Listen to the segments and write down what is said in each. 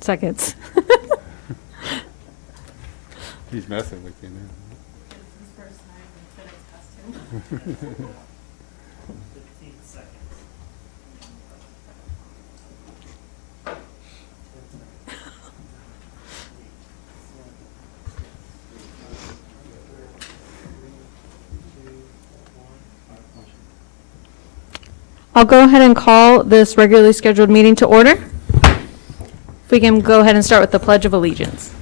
seconds. He's messing with you now. This is his first time in FedEx costume. 15 seconds. I'll go ahead and call this regularly scheduled meeting to order. If we can go ahead and start with the Pledge of Allegiance.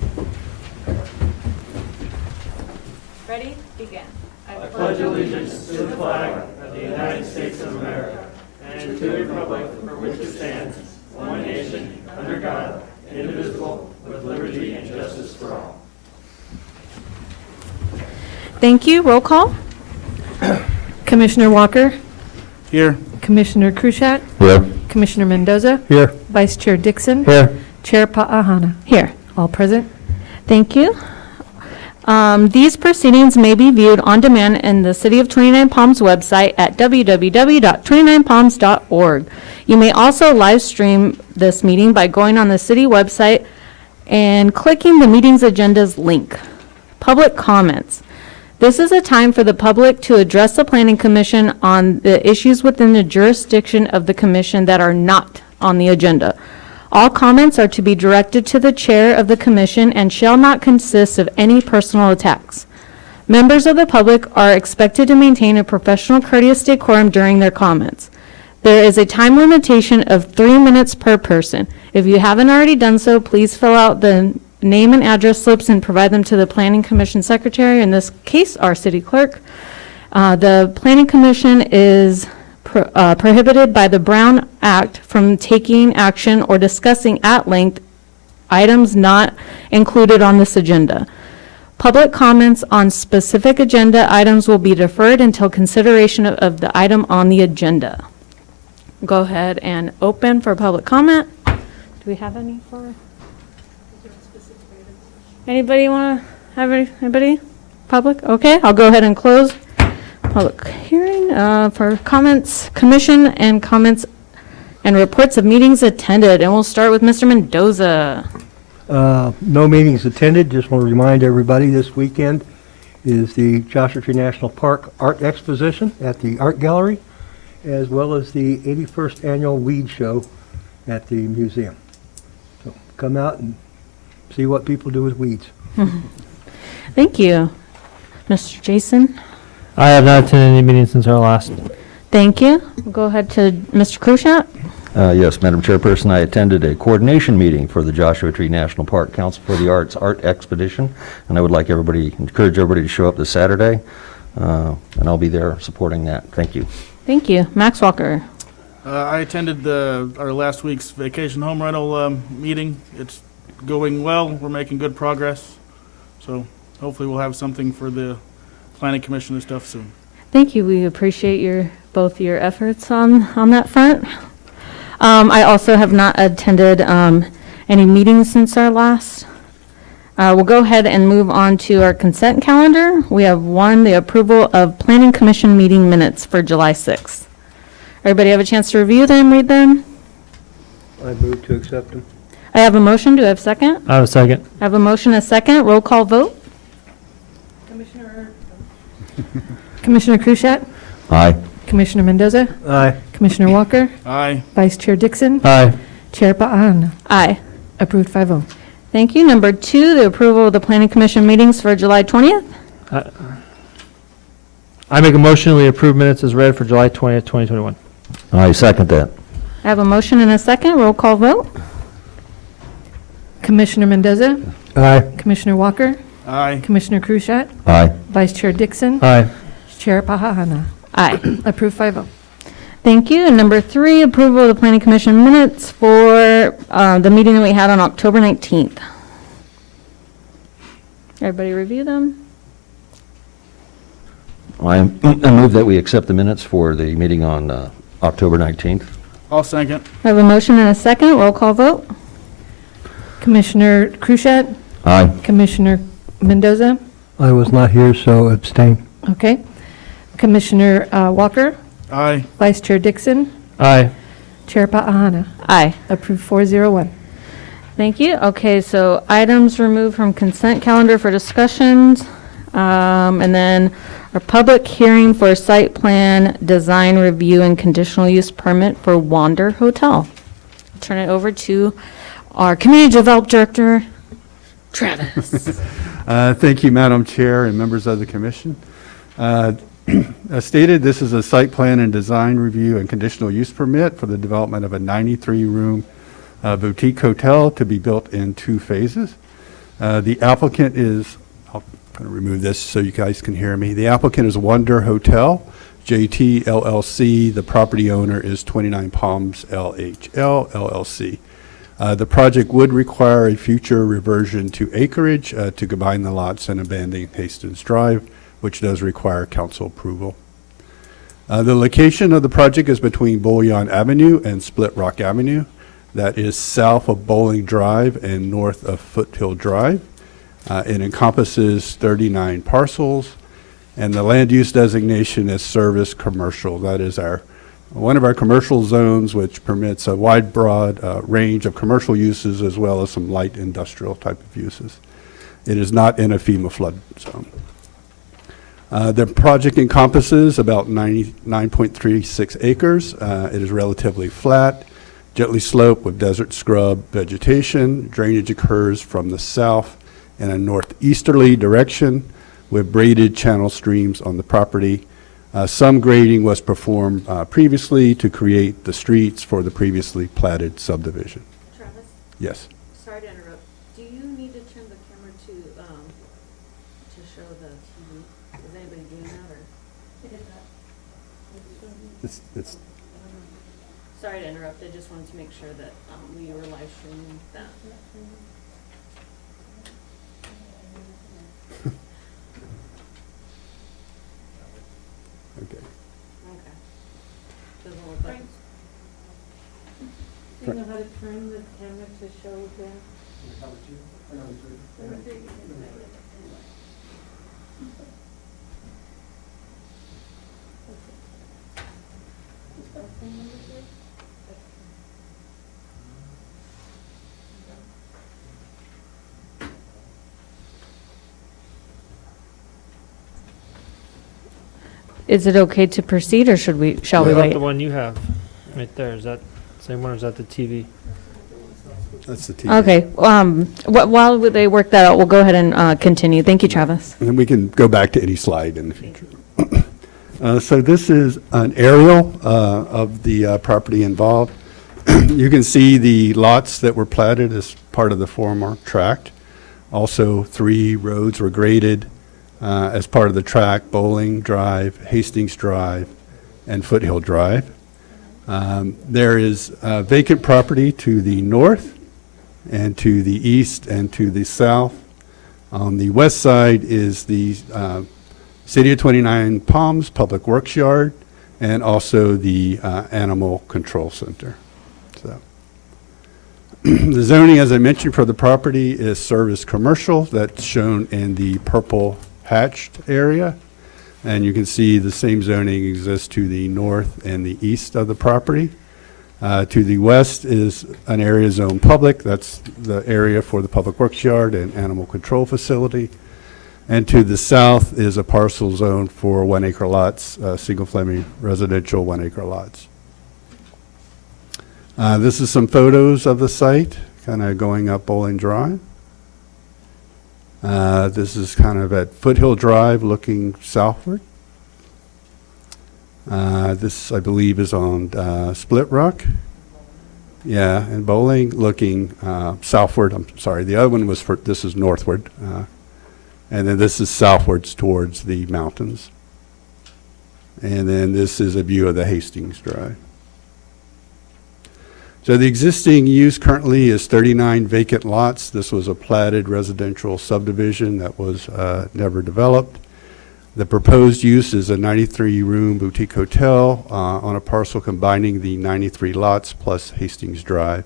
Ready? Begin. I pledge allegiance to the flag of the United States of America and to the republic for which it stands, one nation, under God, indivisible, with liberty and justice for all. Thank you. Roll call. Commissioner Walker. Here. Commissioner Krushat. Here. Commissioner Mendoza. Here. Vice Chair Dixon. Here. Chair Pa'ahana. Here. All present. Thank you. These proceedings may be viewed on demand in the City of 29 Palms website at www.29palms.org. You may also live stream this meeting by going on the city website and clicking the meeting's agendas link. Public comments. This is a time for the public to address the Planning Commission on the issues within the jurisdiction of the commission that are not on the agenda. All comments are to be directed to the chair of the commission and shall not consist of any personal attacks. Members of the public are expected to maintain a professional courteous decorum during their comments. There is a time limitation of 3 minutes per person. If you haven't already done so, please fill out the name and address slips and provide them to the Planning Commission Secretary, in this case, our city clerk. The Planning Commission is prohibited by the Brown Act from taking action or discussing at length items not included on this agenda. Public comments on specific agenda items will be deferred until consideration of the item on the agenda. Go ahead and open for public comment. Do we have any for? Anybody want to have anybody? Public? Okay, I'll go ahead and close public hearing for comments, commission, and comments and reports of meetings attended. And we'll start with Mr. Mendoza. No meetings attended. Just want to remind everybody this weekend is the Joshua Tree National Park Art Exposition at the Art Gallery, as well as the 81st Annual Weed Show at the museum. So come out and see what people do with weeds. Thank you. Mr. Jason? I have not attended any meetings since our last. Thank you. We'll go ahead to Mr. Krushat. Yes, Madam Chairperson, I attended a coordination meeting for the Joshua Tree National Park Council for the Arts Art Expedition, and I would like encourage everybody to show up this Saturday, and I'll be there supporting that. Thank you. Thank you. Max Walker. I attended our last week's vacation home rental meeting. It's going well. We're making good progress. So hopefully we'll have something for the Planning Commission and stuff soon. Thank you. We appreciate both your efforts on that front. I also have not attended any meetings since our last. We'll go ahead and move on to our consent calendar. We have the approval of Planning Commission meeting minutes for July 6th. Everybody have a chance to review them, read them? I move to accept them. I have a motion. Do I have a second? I have a second. I have a motion, a second. Roll call vote. Commissioner Krushat? Aye. Commissioner Mendoza? Aye. Commissioner Walker? Aye. Vice Chair Dixon? Aye. Chair Pa'ahana? Aye. Approved 5-0. Thank you. Number 2, the approval of the Planning Commission meetings for July 20th. I make a motion we approve minutes as read for July 20th, 2021. I second that. I have a motion and a second. Roll call vote. Commissioner Mendoza? Aye. Commissioner Walker? Aye. Commissioner Krushat? Aye. Vice Chair Dixon? Aye. Chair Pa'ahana? Aye. Approved 5-0. Thank you. And number 3, approval of the Planning Commission minutes for the meeting that we had on October 19th. Everybody review them? I move that we accept the minutes for the meeting on October 19th. I'll second. I have a motion and a second. Roll call vote. Commissioner Krushat? Aye. Commissioner Mendoza? I was not here, so abstain. Okay. Commissioner Walker? Aye. Vice Chair Dixon? Aye. Chair Pa'ahana? Aye. Approved 401. Thank you. Okay, so items removed from consent calendar for discussions. And then our public hearing for site plan design review and conditional use permit for Wander Hotel. Turn it over to our Community Development Director, Travis. Thank you, Madam Chair and members of the commission. As stated, this is a site plan and design review and conditional use permit for the development of a 93-room boutique hotel to be built in 2 phases. The applicant is, I'll kind of remove this so you guys can hear me. The applicant is Wonder Hotel, JT LLC. The property owner is 29 Palms LHL LLC. The project would require a future reversion to acreage to combine the lots and abandon Hastings Drive, which does require council approval. The location of the project is between Bullion Avenue and Split Rock Avenue. That is south of Bowling Drive and north of Foothill Drive. It encompasses 39 parcels, and the land use designation is service commercial. That is one of our commercial zones, which permits a wide, broad range of commercial uses as well as some light industrial type of uses. It is not in a FEMA flood zone. The project encompasses about 99.36 acres. It is relatively flat, gently sloped with desert scrub vegetation. Drainage occurs from the south in a northeasterly direction with braided channel streams on the property. Some grading was performed previously to create the streets for the previously platted subdivision. Travis, Yes. sorry to interrupt. Do you need to turn the camera to show the TV? Is anybody doing that or? It's Sorry to interrupt. I just wanted to make sure that we were live streaming that. okay. Okay. Doesn't look like. Do you know how to turn the camera to show the? Is it okay to proceed or shall we What about wait? the one you have right there? Is that same one or is that the TV? That's the TV. Okay, while they work that out, we'll go ahead and continue. Thank you, Travis. And then we can go back to any slide in the future. So this is an aerial of the property involved. You can see the lots that were platted as part of the former tract. Also, 3 roads were graded as part of the tract: Bowling Drive, Hastings Drive, and Foothill Drive. There is vacant property to the north and to the east and to the south. On the west side is the City of 29 Palms Public Works Yard and also the Animal Control Center. So, the zoning, as I mentioned, for the property is service commercial. That's shown in the purple hatched area. And you can see the same zoning exists to the north and the east of the property. To the west is an area zoned public. That's the area for the Public Works Yard and Animal Control Facility. And to the south is a parcel zone for 1 acre lots, single-family residential 1 acre lots. This is some photos of the site, kind of going up Bowling Drive. This is kind of at Foothill Drive looking southward. This, I believe, is on Split Rock. Yeah, and Bowling looking southward. I'm sorry, the other one was this is northward. And then this is southwards towards the mountains. And then this is a view of the Hastings Drive. So the existing use currently is 39 vacant lots. This was a platted residential subdivision that was never developed. The proposed use is a 93-room boutique hotel on a parcel combining the 93 lots plus Hastings Drive.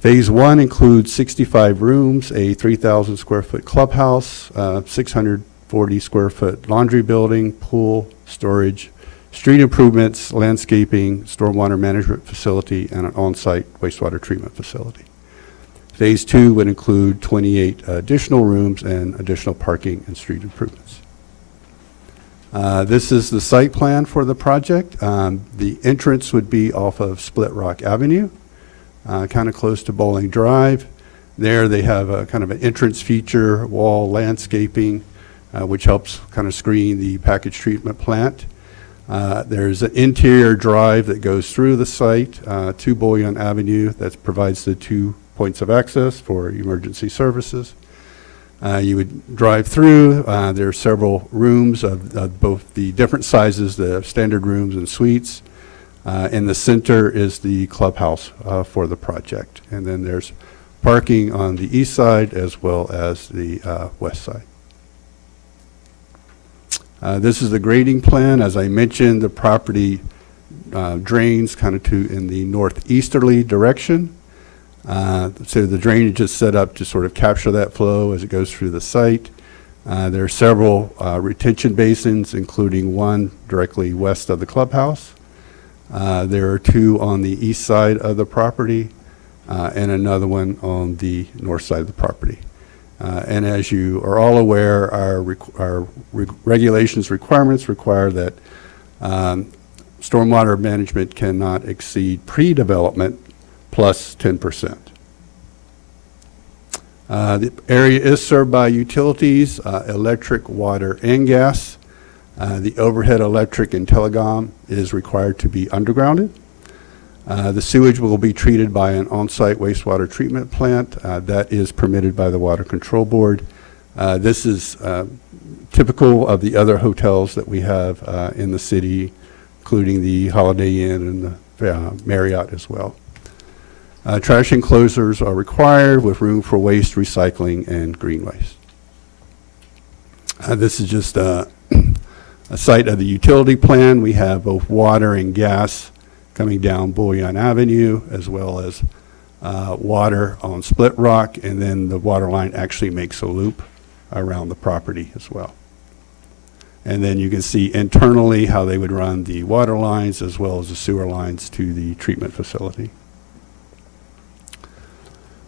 Phase 1 includes 65 rooms, a 3,000 square foot clubhouse, 640 square foot laundry building, pool, storage, street improvements, landscaping, stormwater management facility, and an on-site wastewater treatment facility. Phase 2 would include 28 additional rooms and additional parking and street improvements. This is the site plan for the project. The entrance would be off of Split Rock Avenue, kind of close to Bowling Drive. There they have a kind of an entrance feature, wall landscaping, which helps kind of screen the package treatment plant. There's an interior drive that goes through the site to Bullion Avenue that provides the 2 points of access for emergency services. You would drive through. There are several rooms of both the different sizes, the standard rooms and suites. In the center is the clubhouse for the project. And then there's parking on the east side as well as the west side. This is the grading plan. As I mentioned, the property drains kind of in the northeasterly direction. So the drainage is set up to sort of capture that flow as it goes through the site. There are several retention basins, including one directly west of the clubhouse. There are 2 on the east side of the property and another one on the north side of the property. And as you are all aware, our regulations requirements require that stormwater management cannot exceed pre-development plus 10%. The area is served by utilities, electric, water, and gas. The overhead electric and telecom is required to be undergrounded. The sewage will be treated by an on-site wastewater treatment plant that is permitted by the Water Control Board. This is typical of the other hotels that we have in the city, including the Holiday Inn and the Marriott as well. Trash enclosures are required with room for waste, recycling, and green waste. This is just a site of the utility plan. We have both water and gas coming down Bullion Avenue, as well as water on Split Rock, and then the water line actually makes a loop around the property as well. And then you can see internally how they would run the water lines as well as the sewer lines to the treatment facility.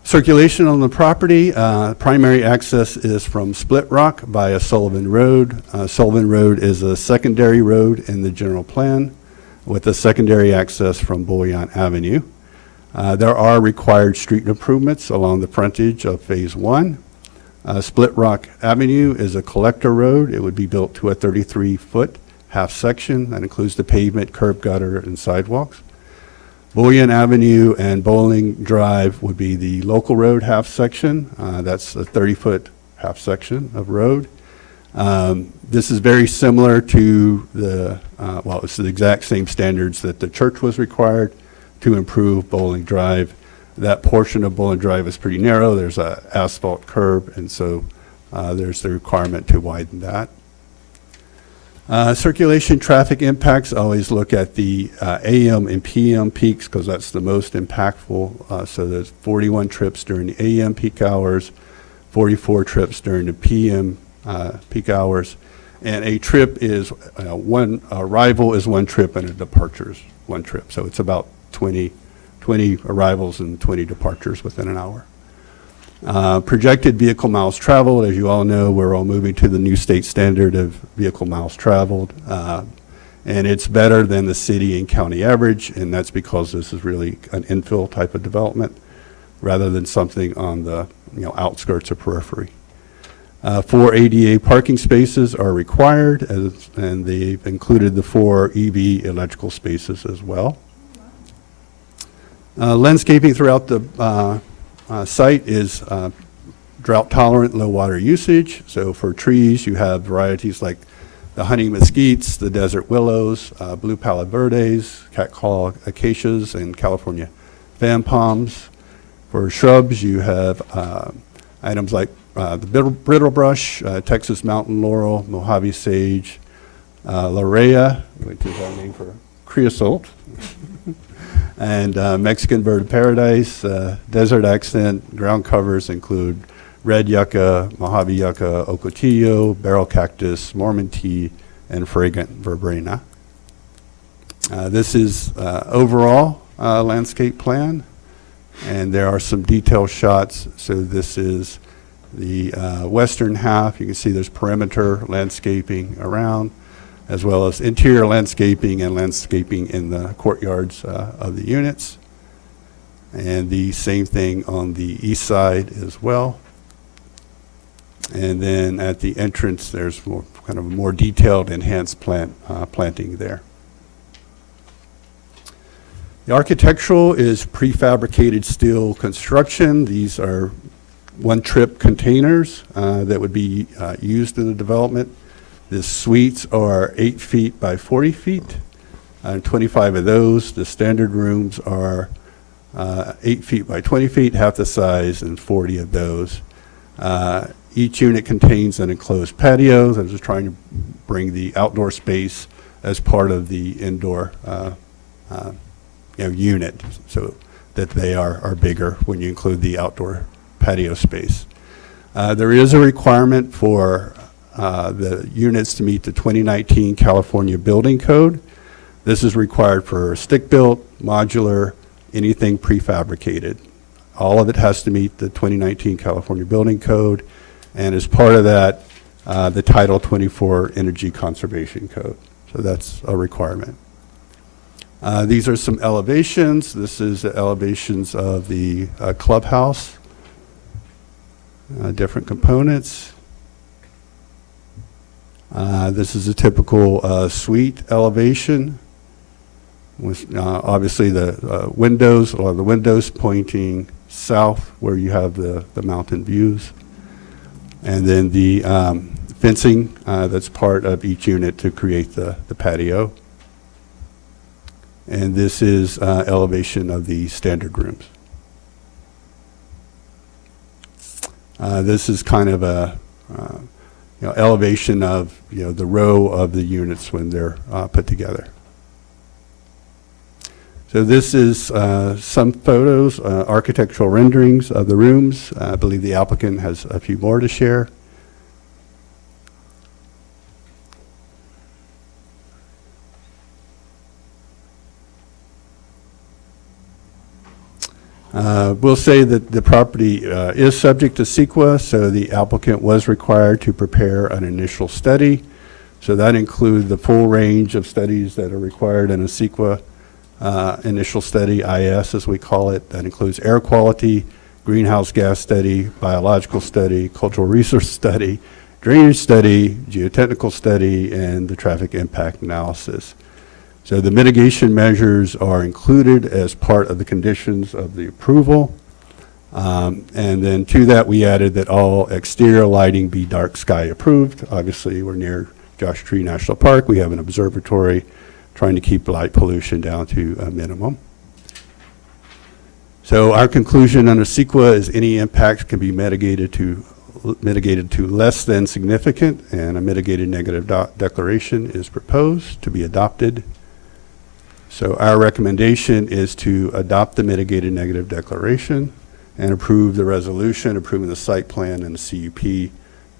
Circulation on the property, primary access is from Split Rock via Sullivan Road. Sullivan Road is a secondary road in the general plan with a secondary access from Bullion Avenue. There are required street improvements along the frontage of Phase 1. Split Rock Avenue is a collector road. It would be built to a 33-foot half section. That includes the pavement, curb gutter, and sidewalks. Bullion Avenue and Bowling Drive would be the local road half section. That's a 30-foot half section of road. This is very similar to the, well, it's the exact same standards that the church was required to improve Bowling Drive. That portion of Bowling Drive is pretty narrow. There's an asphalt curb, and so there's the requirement to widen that. Circulation traffic impacts, always look at the AM and PM peaks because that's the most impactful. So there's 41 trips during the AM peak hours, 44 trips during the PM peak hours. And a trip is one arrival is one trip and a departure is one trip. So it's about 20 arrivals and 20 departures within an hour. Projected vehicle miles traveled, as you all know, we're all moving to the new state standard of vehicle miles traveled. And it's better than the city and county average, and that's because this is really an infill type of development rather than something on the outskirts or periphery. 4 ADA parking spaces are required, and they've included the 4 EV electrical spaces as well. Landscaping throughout the site is drought tolerant, low water usage. So for trees, you have varieties like the honey mesquites, the desert willows, blue palo verdes, catclaw acacias, and California fan palms. For shrubs, you have items like the brittle brush, Texas mountain laurel, Mojave sage, laurea, which is our name for creosote, and Mexican bird of paradise. Desert accent ground covers include red yucca, Mojave yucca, ocotillo, barrel cactus, Mormon tea, and fragrant verbena. This is overall landscape plan And there are some detail shots. So this is the western half. You can see there's perimeter landscaping around, as well as interior landscaping and landscaping in the courtyards of the units. And the same thing on the east side as well. And then at the entrance, there's kind of a more detailed enhanced planting there. The architectural is prefabricated steel construction. These are one-trip containers that would be used in the development. The suites are 8 feet by 40 feet, 25 of those. The standard rooms are 8 feet by 20 feet, half the size, and 40 of those. Each unit contains an enclosed patio. I'm just trying to bring the outdoor space as part of the indoor unit, so that they are bigger when you include the outdoor patio space. There is a requirement for the units to meet the 2019 California Building Code. This is required for stick-built, modular, anything prefabricated. All of it has to meet the 2019 California Building Code, and as part of that, the Title 24 Energy Conservation Code. So that's a requirement. These are some elevations. This is the elevations of the clubhouse, different components. This is a typical suite elevation with obviously the windows, a lot of the windows pointing south where you have the mountain views. And then the fencing that's part of each unit to create the patio. And this is elevation of the standard rooms. This is kind of a elevation of the row of the units when they're put together. So this is some photos, architectural renderings of the rooms. I believe the applicant has a few more to share. We'll say that the property is subject to CEQA, so the applicant was required to prepare an initial study. So that includes the full range of studies that are required in a CEQA initial study, IS as we call it. That includes air quality, greenhouse gas study, biological study, cultural resource study, drainage study, geotechnical study, and the traffic impact analysis. So the mitigation measures are included as part of the conditions of the approval. And then to that, we added that all exterior lighting be dark sky approved. Obviously, we're near Joshua Tree National Park. We have an observatory trying to keep light pollution down to a minimum. So our conclusion under CEQA is any impacts can be mitigated to less than significant, and a mitigated negative declaration is proposed to be adopted. So our recommendation is to adopt the mitigated negative declaration and approve the resolution approving the site plan and the CUP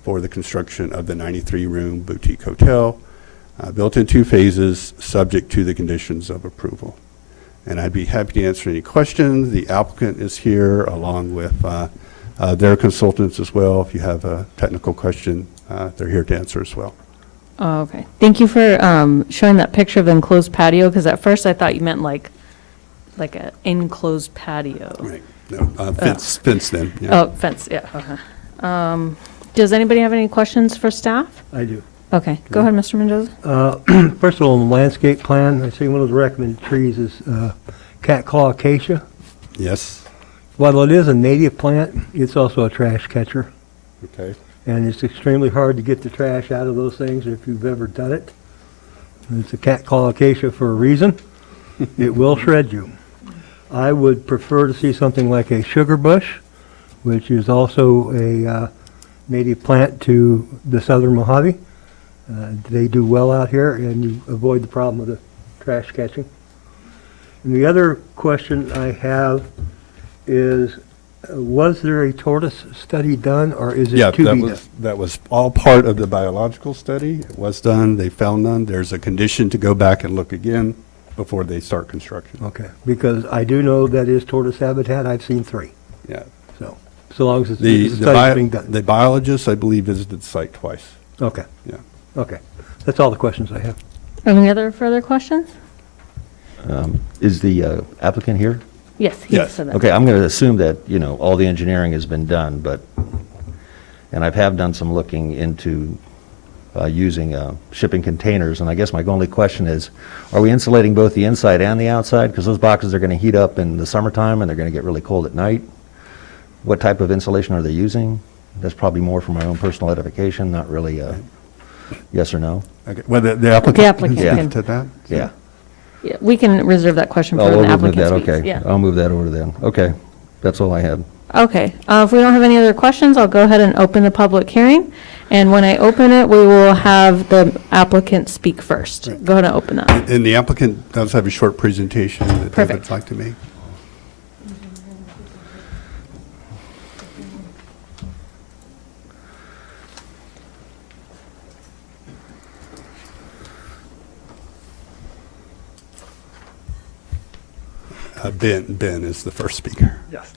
for the construction of the 93-room boutique hotel, built in 2 phases, subject to the conditions of approval. And I'd be happy to answer any questions. The applicant is here along with their consultants as well. If you have a technical question, they're here to answer as well. Oh, okay. Thank you for showing that picture of the enclosed patio, because at first I thought you meant like an enclosed patio. Right. No, fence then. Yeah. Oh, fence, yeah, okay. Does anybody have any questions for staff? I do. Okay, go ahead, Mr. Mendoza. First of all, on the landscape plan, I see one of the recommended trees is catclaw acacia. Yes. While it is a native plant, it's also a trash catcher. Okay. And it's extremely hard to get the trash out of those things if you've ever done it. It's a catclaw acacia for a reason. It will shred you. I would prefer to see something like a sugar bush, which is also a native plant to the southern Mojave. They do well out here, and you avoid the problem of the trash catching. And the other question I have is, was there a tortoise study done, or is it to be done? That was all part of the biological study. It was done. They found none. There's a condition to go back and look again. before they start construction. Okay, because I do know that is tortoise habitat. I've seen 3. Yeah. So long as it's, The, the the, study's bi- being done. the biologist, I believe, visited the site twice. Okay, Yeah. okay. That's all the questions I have. Any other further questions? Is the applicant here? Yes, he Yes. said that. Okay, I'm going to assume that, all the engineering has been done, and I have done some looking into using shipping containers, and I guess my only question is, are we insulating both the inside and the outside? Because those boxes are going to heat up in the summertime, and they're going to get really cold at night. What type of insulation are they using? That's probably more for my own personal edification, not really yes or no. Okay. Well, the applicant. applicant can can- speak to that? Yeah, we can reserve that question for Oh, when the we'll move applicant that, speaks. okay. Yeah. I'll move that over then. Okay, that's all I had. Okay, if we don't have any other questions, I'll go ahead and open the public hearing. And when I open it, we will have the applicant speak first. Go ahead and open that. And the applicant does have a short presentation that they would Perfect. like to make. Ben is the first speaker. Yes.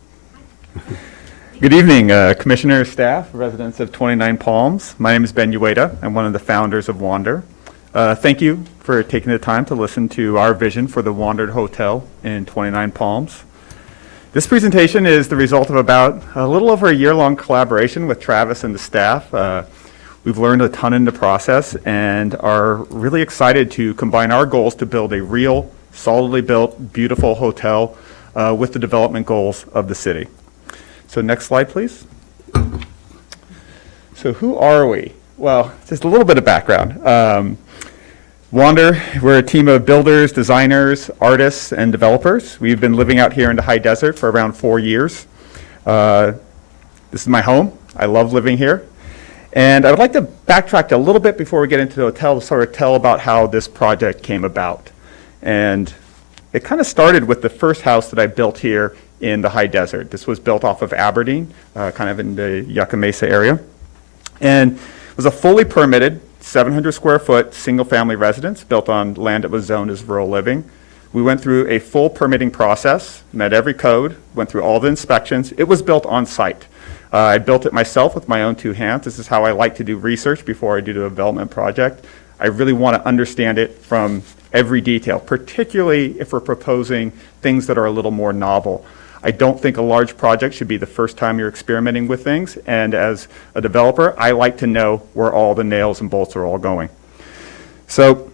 Good evening, Commissioner, staff, residents of 29 Palms. My name is Ben Ueda. I'm one of the founders of Wander. Thank you for taking the time to listen to our vision for the Wandered Hotel in 29 Palms. This presentation is the result of about a little over a year-long collaboration with Travis and the staff. We've learned a ton in the process and are really excited to combine our goals to build a real, solidly built, beautiful hotel with the development goals of the city. So next slide, please. So who are we? Well, just a little bit of background. Wander, we're a team of builders, designers, artists, and developers. We've been living out here in the high desert for around 4 years. This is my home. I love living here. And I would like to backtrack a little bit before we get into the hotel to sort of tell about how this project came about. And it kind of started with the first house that I built here in the high desert. This was built off of Aberdeen, kind of in the Yucca Mesa area. And it was a fully permitted 700 square foot single family residence built on land that was zoned as rural living. We went through a full permitting process, met every code, went through all the inspections. It was built on site. I built it myself with my own 2 hands. This is how I like to do research before I do the development project. I really want to understand it from every detail, particularly if we're proposing things that are a little more novel. I don't think a large project should be the first time you're experimenting with things, and as a developer, I like to know where all the nails and bolts are all going. So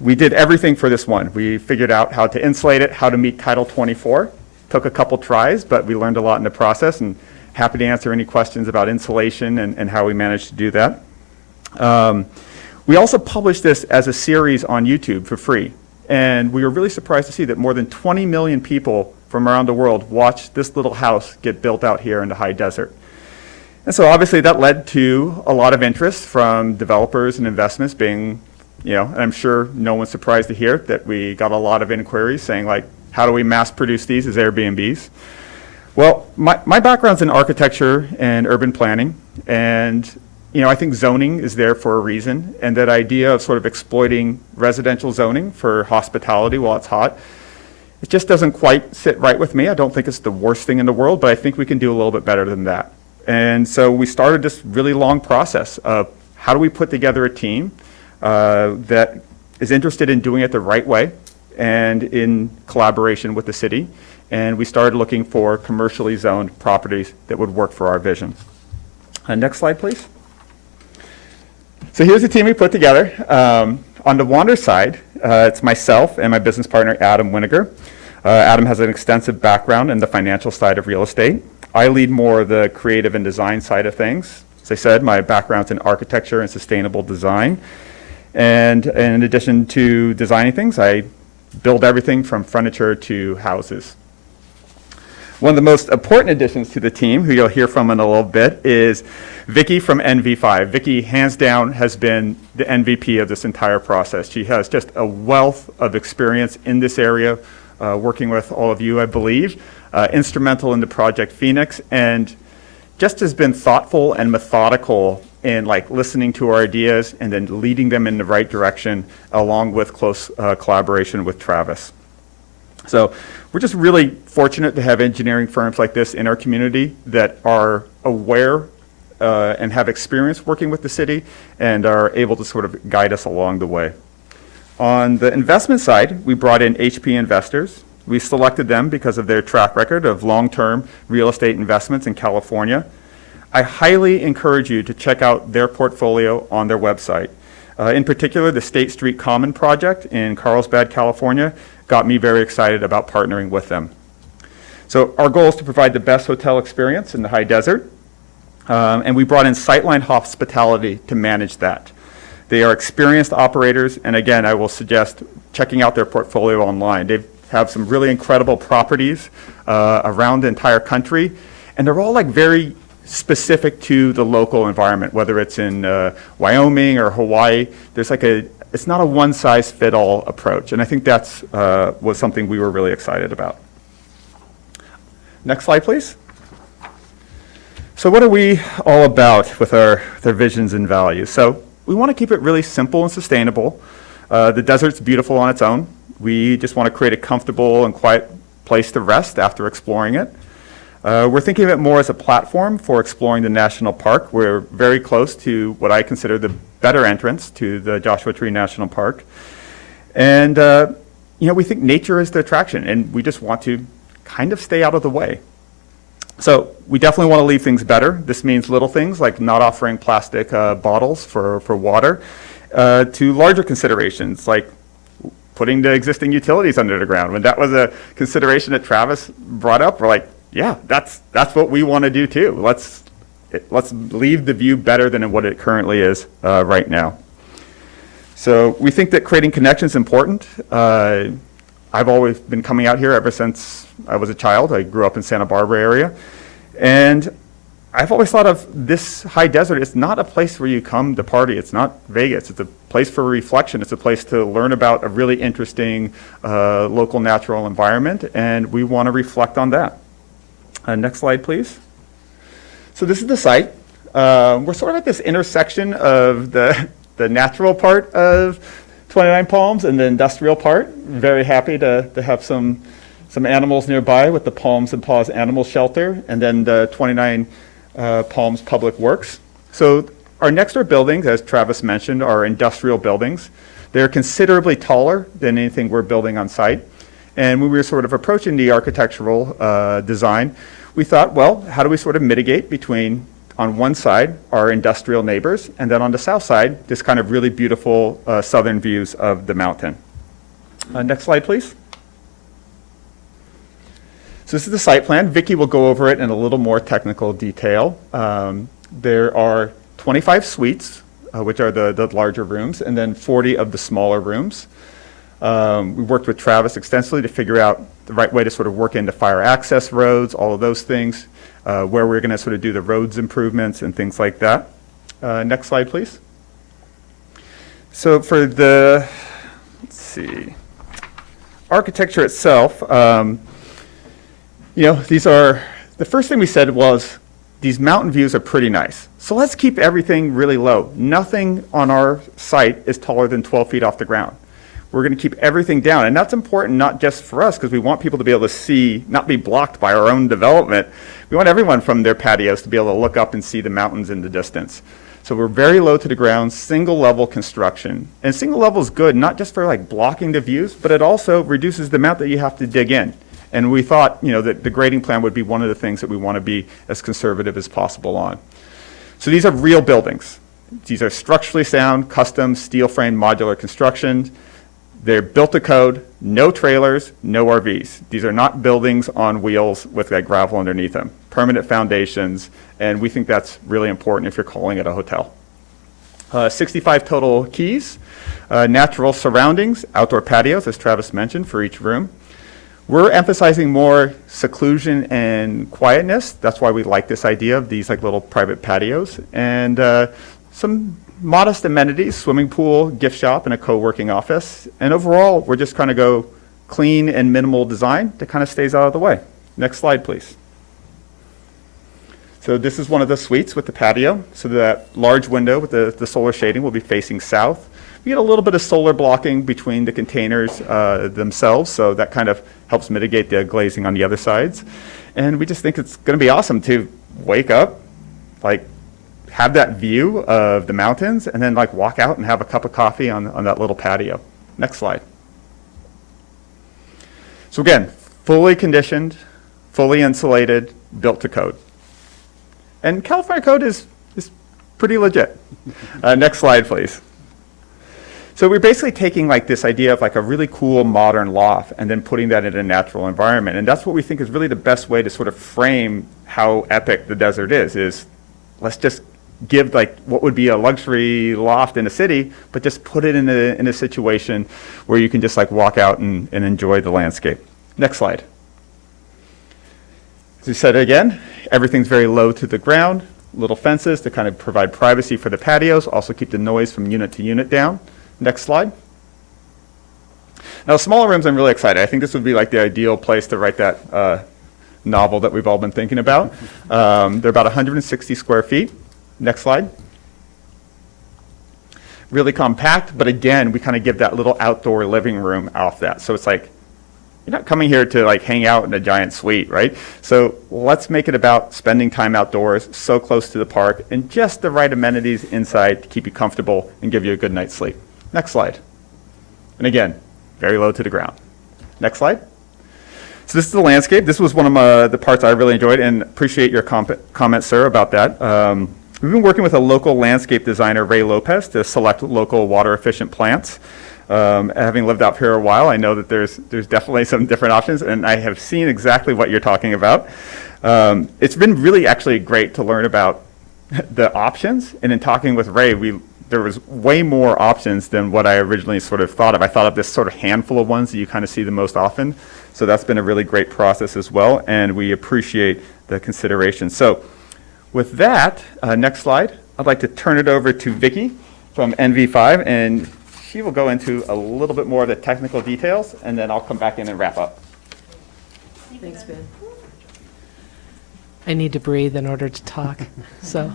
we did everything for this one. We figured out how to insulate it, how to meet Title 24. Took a couple tries, but we learned a lot in the process, and happy to answer any questions about insulation and how we managed to do that. We also published this as a series on YouTube for free, and we were really surprised to see that more than 20 million people from around the world watched this little house get built out here in the high desert. And so obviously that led to a lot of interest from developers and investments being, and I'm sure no one's surprised to hear that we got a lot of inquiries saying like, how do we mass produce these as Airbnbs? Well, my background's in architecture and urban planning, and I think zoning is there for a reason, and that idea of sort of exploiting residential zoning for hospitality while it's hot, it just doesn't quite sit right with me. I don't think it's the worst thing in the world, but I think we can do a little bit better than that. And so we started this really long process of how do we put together a team that is interested in doing it the right way and in collaboration with the city. And we started looking for commercially zoned properties that would work for our vision. Next slide, please. So here's the team we put together. On the Wander side, it's myself and my business partner, Adam Winiger. Adam has an extensive background in the financial side of real estate. I lead more of the creative and design side of things. As I said, my background's in architecture and sustainable design. And in addition to designing things, I build everything from furniture to houses. One of the most important additions to the team, who you'll hear from in a little bit, is Vicky from NV5. Vicky, hands down, has been the MVP of this entire process. She has just a wealth of experience in this area, working with all of you, I believe, instrumental in the Project Phoenix, and just has been thoughtful and methodical in like listening to our ideas and then leading them in the right direction, along with close collaboration with Travis. So we're just really fortunate to have engineering firms like this in our community that are aware and have experience working with the city and are able to sort of guide us along the way. On the investment side, we brought in HP investors. We selected them because of their track record of long-term real estate investments in California. I highly encourage you to check out their portfolio on their website. In particular, the State Street Common project in Carlsbad, California, got me very excited about partnering with them. So our goal is to provide the best hotel experience in the high desert, and we brought in Sightline Hospitality to manage that. They are experienced operators, and again, I will suggest checking out their portfolio online. They have some really incredible properties around the entire country, and they're all like very specific to the local environment, whether it's in Wyoming or Hawaii. There's like it's not a one-size-fit-all approach, and I think that's was something we were really excited about. Next slide, please. So what are we all about with our visions and values? So we want to keep it really simple and sustainable. The desert's beautiful on its own. We just want to create a comfortable and quiet place to rest after exploring it. We're thinking of it more as a platform for exploring the national park. We're very close to what I consider the better entrance to the Joshua Tree National Park. And, we think nature is the attraction, and we just want to kind of stay out of the way. So we definitely want to leave things better. This means little things like not offering plastic bottles for water, to larger considerations like putting the existing utilities under the ground. When that was a consideration that Travis brought up, we're like, yeah, that's what we want to do too. Let's leave the view better than what it currently is right now. So we think that creating connections is important. I've always been coming out here ever since I was a child. I grew up in Santa Barbara area. And I've always thought of this high desert, it's not a place where you come to party. It's not Vegas. It's a place for reflection. It's a place to learn about a really interesting local natural environment, and we want to reflect on that. Next slide, please. So this is the site. We're sort of at this intersection of the natural part of 29 Palms and the industrial part. Very happy to have some animals nearby with the Palms and Paws Animal Shelter, and then the 29 Palms Public Works. So our next door buildings, as Travis mentioned, are industrial buildings. They're considerably taller than anything we're building on site. And when we were sort of approaching the architectural design, we thought, well, how do we sort of mitigate between, on one side, our industrial neighbors, and then on the south side, this kind of really beautiful southern views of the mountain. Next slide, please. So this is the site plan. Vicki will go over it in a little more technical detail. There are 25 suites, which are the larger rooms, and then 40 of the smaller rooms. We worked with Travis extensively to figure out the right way to sort of work into fire access roads, all of those things, where we're going to sort of do the roads improvements and things like that. Next slide, please. So for the, let's see, architecture itself, these are, the first thing we said was, these mountain views are pretty nice. So let's keep everything really low. Nothing on our site is taller than 12 feet off the ground. We're going to keep everything down. And that's important not just for us, because we want people to be able to see, not be blocked by our own development. We want everyone from their patios to be able to look up and see the mountains in the distance. So we're very low to the ground, single level construction. And single level is good, not just for like blocking the views, but it also reduces the amount that you have to dig in. And we thought, that the grading plan would be one of the things that we want to be as conservative as possible on. So these are real buildings. These are structurally sound, custom, steel frame, modular constructions. They're built to code, no trailers, no RVs. These are not buildings on wheels with like gravel underneath them. Permanent foundations, and we think that's really important if you're calling it a hotel. 65 total keys, natural surroundings, outdoor patios, as Travis mentioned, for each room. We're emphasizing more seclusion and quietness. That's why we like this idea of these like little private patios, and some modest amenities, swimming pool, gift shop, and a co-working office. And overall, we're just kind of go clean and minimal design that kind of stays out of the way. Next slide, please. So this is one of the suites with the patio. So that large window with the solar shading will be facing south. We get a little bit of solar blocking between the containers themselves, so that kind of helps mitigate the glazing on the other sides. And we just think it's going to be awesome to wake up, like have that view of the mountains, and then like walk out and have a cup of coffee on that little patio. Next slide. So again, fully conditioned, fully insulated, built to code. And California code is pretty legit. Next slide, please. So we're basically taking like this idea of like a really cool modern loft and then putting that in a natural environment. And that's what we think is really the best way to sort of frame how epic the desert is let's just give like what would be a luxury loft in a city, but just put it in a situation where you can just like walk out and enjoy the landscape. Next slide. As we said again, everything's very low to the ground, little fences to kind of provide privacy for the patios, also keep the noise from unit to unit down. Next slide. Now, smaller rooms, I'm really excited. I think this would be like the ideal place to write that novel that we've all been thinking about. They're about 160 square feet. Next slide. Really compact, but again, we kind of give that little outdoor living room off that. So it's like, you're not coming here to like hang out in a giant suite, right? So let's make it about spending time outdoors, so close to the park, and just the right amenities inside to keep you comfortable and give you a good night's sleep. Next slide. And again, very low to the ground. Next slide. So this is the landscape. This was one of the parts I really enjoyed, and appreciate your comment, sir, about that. We've been working with a local landscape designer, Ray Lopez, to select local water-efficient plants. Having lived out here a while, I know that there's definitely some different options, and I have seen exactly what you're talking about. It's been really actually great to learn about the options, and in talking with Ray, there was way more options than what I originally sort of thought of. I thought of this sort of handful of ones that you kind of see the most often. So that's been a really great process as well, and we appreciate the consideration. So with that, next slide, I'd like to turn it over to Vicki from NV5, and she will go into a little bit more of the technical details, and then I'll come back in and wrap up. Thanks, Ben. I need to breathe in order to talk. So,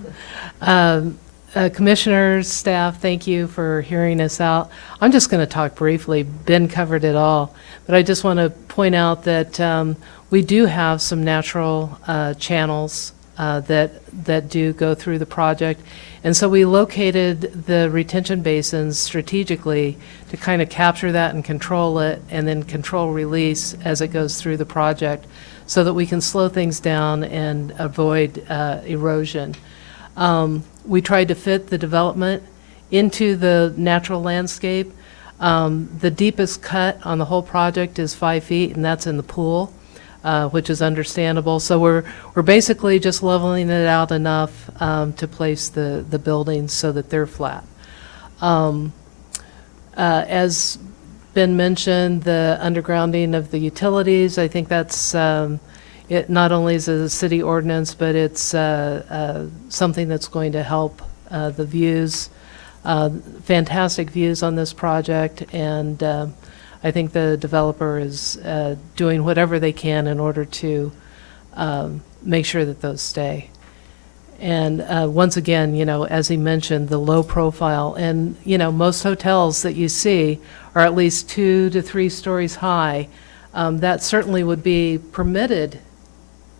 commissioners, staff, thank you for hearing us out. I'm just going to talk briefly. Ben covered it all, but I just want to point out that we do have some natural channels that do go through the project. And so we located the retention basins strategically to kind of capture that and control it, and then control release as it goes through the project, so that we can slow things down and avoid erosion. We tried to fit the development into the natural landscape. The deepest cut on the whole project is 5 feet, and that's in the pool, which is understandable. So we're basically just leveling it out enough to place the buildings so that they're flat. As Ben mentioned, the undergrounding of the utilities, I think that's it not only is a city ordinance, but it's something that's going to help the views. Fantastic views on this project, and I think the developer is doing whatever they can in order to make sure that those stay. And once again, you know, as he mentioned, the low profile, and you know, most hotels that you see are at least 2 to 3 stories high. That certainly would be permitted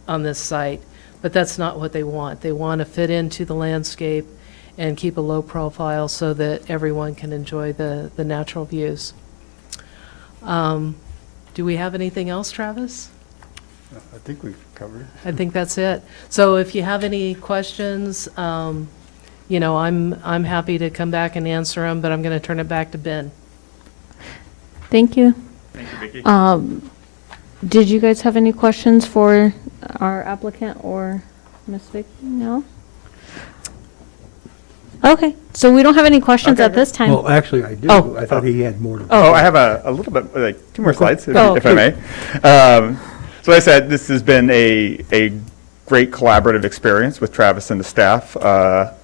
on this site, but that's not what they want. They want to fit into the landscape and keep a low profile so that everyone can enjoy the natural views. Do we have anything else, Travis? I think we've covered. I think that's it. So if you have any questions, you know, I'm happy to come back and answer them, but I'm going to turn it back to Ben. Thank you. Thank you, Vicki. Did you guys have any questions for our applicant or Ms. Vicky? No? Okay, so we don't have any questions Okay, at this time. Well, actually, I do. Oh. I thought he had more to. Oh, I have a little bit, like 2 more slides, if Oh, I may. So like I said, this has been a great collaborative experience with Travis and the staff.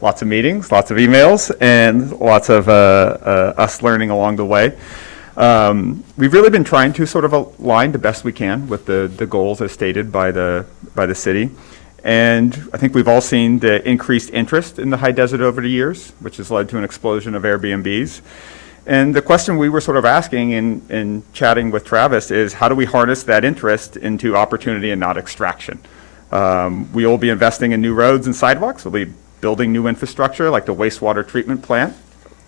Lots of meetings, lots of emails, and lots of us learning along the way. We've really been trying to sort of align the best we can with the goals as stated by the city. And I think we've all seen the increased interest in the high desert over the years, which has led to an explosion of Airbnbs. And the question we were sort of asking in chatting with Travis is, how do we harness that interest into opportunity and not extraction? We will be investing in new roads and sidewalks. We'll be building new infrastructure like the wastewater treatment plant.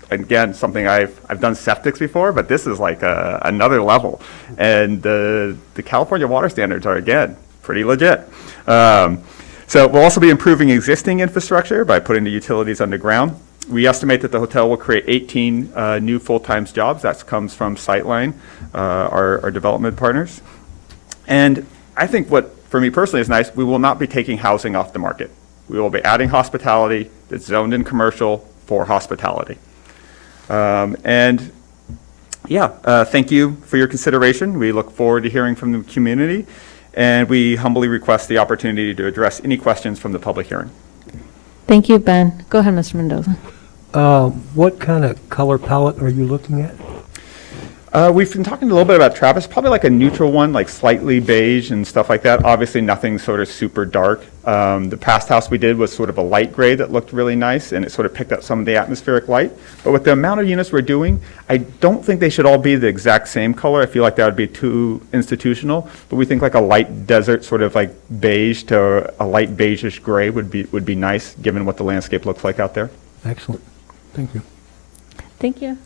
Again, something I've done septics before, but this is like another level. And the California water standards are, again, pretty legit. So we'll also be improving existing infrastructure by putting the utilities underground. We estimate that the hotel will create 18 new full-time jobs. That comes from Sightline, our development partners. And I think what, for me personally, is nice, we will not be taking housing off the market. We will be adding hospitality that's zoned in commercial for hospitality. Thank you for your consideration. We look forward to hearing from the community, and we humbly request the opportunity to address any questions from the public hearing. Thank you, Ben. Go ahead, Mr. Mendoza. What kind of color palette are you looking at? We've been talking a little bit about Travis, probably like a neutral one, like slightly beige and stuff like that. Obviously, nothing sort of super dark. The past house we did was sort of a light gray that looked really nice, and it sort of picked up some of the atmospheric light. But with the amount of units we're doing, I don't think they should all be the exact same color. I feel like that would be too institutional. But we think like a light desert, sort of like beige to a light beigeish gray would be nice, given what the landscape looks like out there. Excellent. Thank you. Thank you.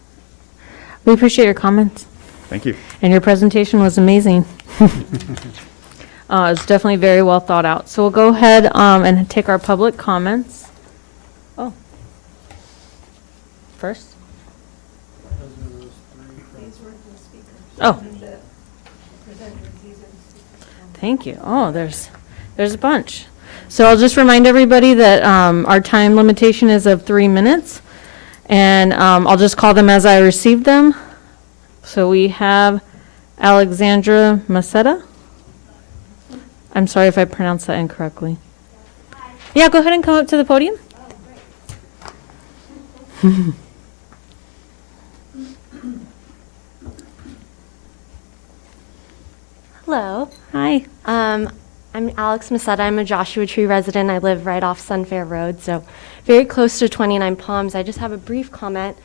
We appreciate your comments. Thank you. And your presentation was amazing. It's definitely very well thought out. So we'll go ahead and take our public comments. Oh. First? Oh. Thank you. Oh, there's a bunch. So I'll just remind everybody that our time limitation is of 3 minutes. And I'll just call them as I receive them. So we have Alexandra Maceda. I'm sorry if I pronounced that incorrectly. Yeah, go ahead and come up to the podium. Hello. Hi. I'm Alex Maceda. I'm a Joshua Tree resident. I live right off Sunfair Road, so very close to 29 Palms. I just have a brief comment,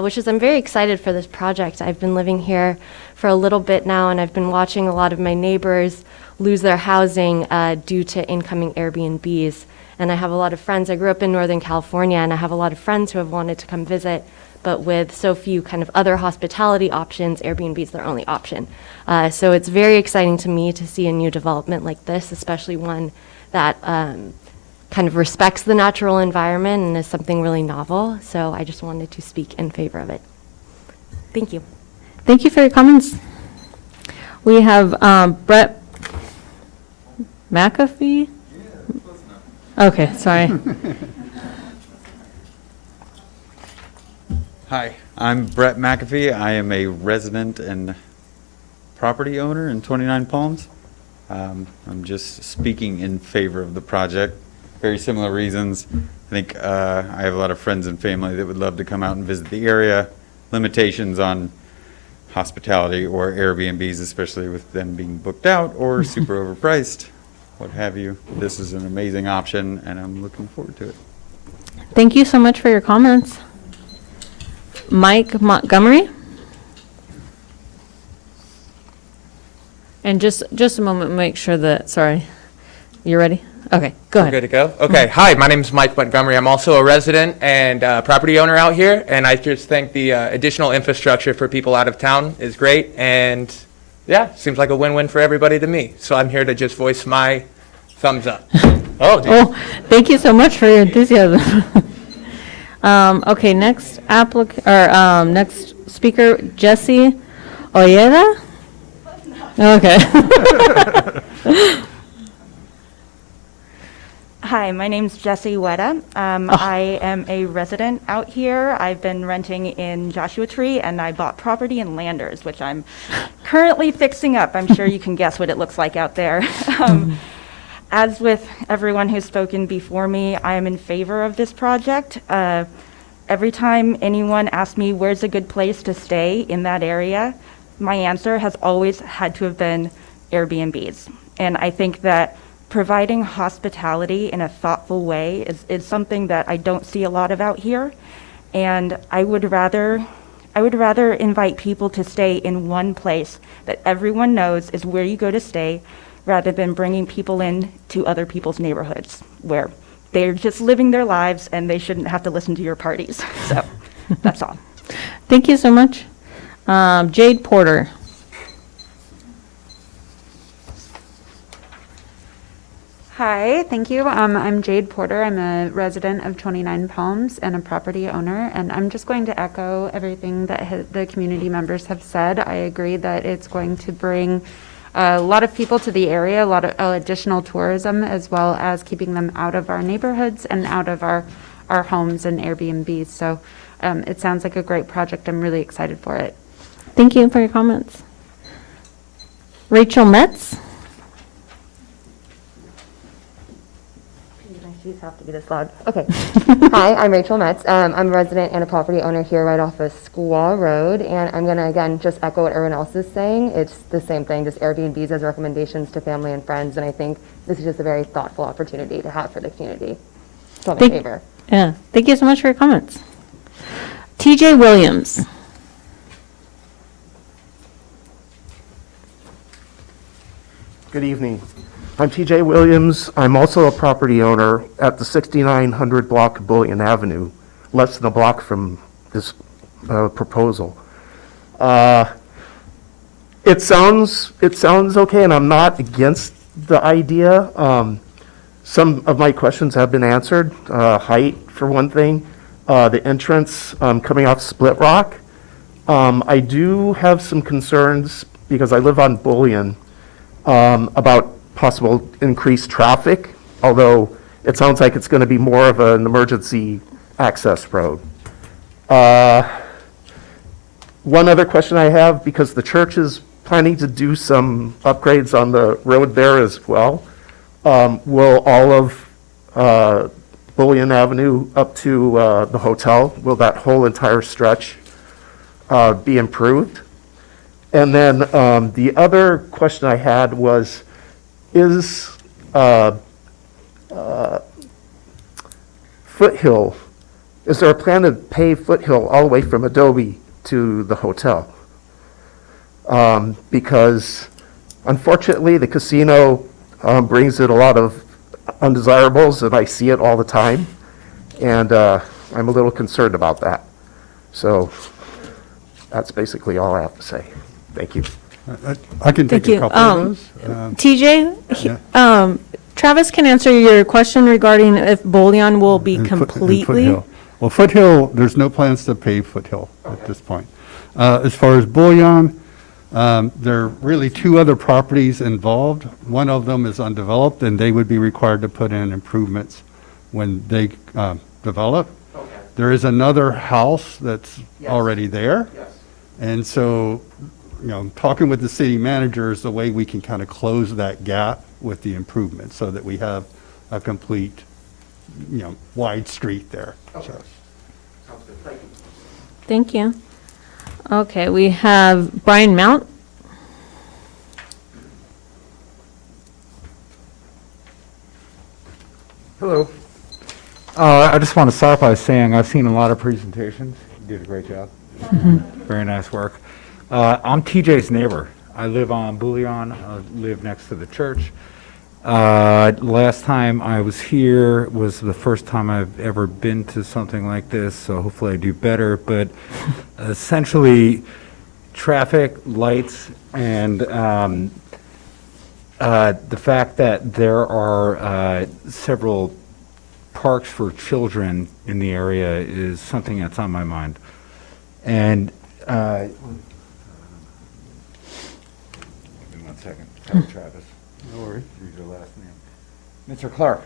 which is I'm very excited for this project. I've been living here for a little bit now, and I've been watching a lot of my neighbors lose their housing due to incoming Airbnbs. And I have a lot of friends. I grew up in Northern California, and I have a lot of friends who have wanted to come visit, but with so few kind of other hospitality options, Airbnb is their only option. So it's very exciting to me to see a new development like this, especially one that kind of respects the natural environment and is something really novel. So I just wanted to speak in favor of it. Thank you. Thank you for your comments. We have Brett McAfee. Okay, sorry. Hi, I'm Brett McAfee. I am a resident and property owner in 29 Palms. I'm just speaking in favor of the project. Very similar reasons. I think I have a lot of friends and family that would love to come out and visit the area. Limitations on hospitality or Airbnbs, especially with them being booked out or super overpriced, what have you. This is an amazing option, and I'm looking forward to it. Thank you so much for your comments. Mike Montgomery. And just a moment, make sure that, sorry, you ready? Okay, go ahead. Good to go? Okay, hi, my name is Mike Montgomery. I'm also a resident and property owner out here, and I just think the additional infrastructure for people out of town is great, and yeah, seems like a win-win for everybody to me. So I'm here to just voice my thumbs up. Oh, thank you so much for your enthusiasm. Okay, next next speaker, Jesse Oyeda. Okay. Hi, my name's Jessie Weta. I am a resident out here. I've been renting in Joshua Tree, and I bought property in Landers, which I'm currently fixing up. I'm sure you can guess what it looks like out there. As with everyone who's spoken before me, I am in favor of this project. Every time anyone asks me where's a good place to stay in that area, my answer has always had to have been Airbnbs. And I think that providing hospitality in a thoughtful way is something that I don't see a lot of out here. And I would rather invite people to stay in one place that everyone knows is where you go to stay, rather than bringing people in to other people's neighborhoods where they're just living their lives and they shouldn't have to listen to your parties. So that's all. Thank you so much. Jade Porter. Hi, thank you. I'm Jade Porter. I'm a resident of 29 Palms and a property owner, and I'm just going to echo everything that the community members have said. I agree that it's going to bring a lot of people to the area, a lot of additional tourism, as well as keeping them out of our neighborhoods and out of our homes and Airbnbs. So it sounds like a great project. I'm really excited for it. Thank you for your comments. Rachel Metz. Shoes have to be this loud. Okay. Hi, I'm Rachel Metz. I'm a resident and a property owner here right off of Squaw Road, and I'm going to, again, just echo what everyone else is saying. It's the same thing, just Airbnbs as recommendations to family and friends, and I think this is just a very thoughtful opportunity to have for the community. So I'm in favor. Yeah, thank you so much for your comments. TJ Williams. Good evening. I'm TJ Williams. I'm also a property owner at the 6900 block of Bullion Avenue, less than a block from this proposal. It sounds okay, and I'm not against the idea. Some of my questions have been answered. Height, for one thing. The entrance coming off Split Rock. I do have some concerns because I live on Bullion about possible increased traffic, although it sounds like it's going to be more of an emergency access road. One other question I have, because the church is planning to do some upgrades on the road there as well, will all of Bullion Avenue up to the hotel, will that whole entire stretch be improved? And then the other question I had was, is Foothill, is there a plan to pave Foothill all the way from Adobe to the hotel? Because unfortunately the casino brings in a lot of undesirables, and I see it all the time, and I'm a little concerned about that. So that's basically all I have to say. Thank you. I can take Thank a you. couple of those. TJ, Travis can answer your question regarding if Bullion will be And completely. Foothill. Well, Foothill, there's no plans to pave Foothill at this point. As far as Bullion, there are really two other properties involved. One of them is undeveloped, and they would be required to put in improvements when they develop. Okay. There is another house that's already there. Yes. And so, talking with the city manager is the way we can kind of close that gap with the improvements so that we have a complete, wide street there. Okay. So. Sounds good. Thank you. Thank you. Okay, we have Brian Mount. Hello. I just want to start by saying I've seen a lot of presentations. You did a great job. Very nice work. I'm TJ's neighbor. I live on Bullion. I live next to the church. Last time I was here was the first time I've ever been to something like this, so hopefully I do better. But essentially, traffic, lights, and the fact that there are several parks for children in the area is something that's on my mind. And give me 1 second. Sorry, Travis. No worries. Read your last name. Mr. Clark,